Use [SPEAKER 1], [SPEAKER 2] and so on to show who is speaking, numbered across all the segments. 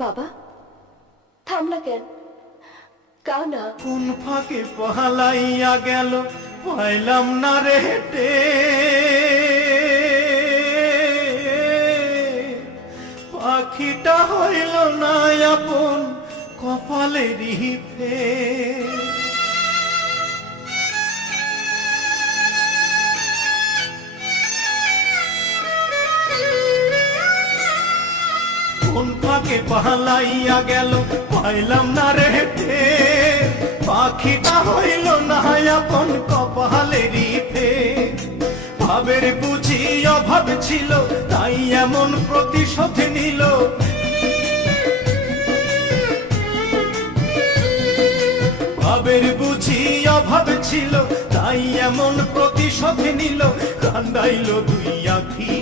[SPEAKER 1] বাবা, থামলা কেন? কাও না
[SPEAKER 2] কোন ফাঁকে পহালাইয়া গেল, পাইলাম না রে হেটে। পাখিটা হইল না আপন কপালেরই ফে কোন পালাইয়া গেল, পাইলাম না রে হেটে। পাখিটা হইল না আপন কপালেরই ফে ভাবের বুঝি অভাব ছিল, তাই এমন প্রতিশোধ নিল। ভাবের বুঝি অভাব ছিল, তাই এমন প্রতিশোধ নিল। কান্দাইল দুই আখি।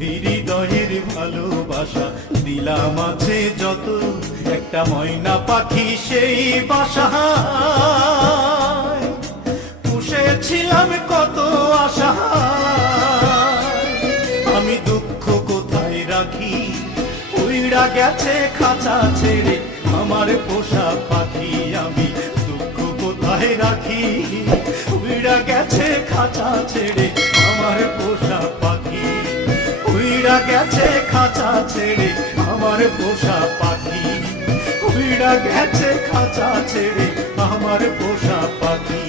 [SPEAKER 2] হৃদয়ের ভালোবাসা। দিলাম আছে যত, একটা ময়না পাখি সেই বাসা পুষেছিলাম কত আশা। আমি দুঃখ কোথায় রাখি? উইড়া গেছে খাঁচা ছেড়ে, আমার পোষা পাখি আমি দুঃখ কোথায় রাখি? উইড়া গেছে খাঁচা ছেড়ে, আমার পোষা খাঁচা ছেড়ে আমার পোষা পাখি। উড়া গেছে খাঁচা ছেড়ে আমার পোষা পাখি।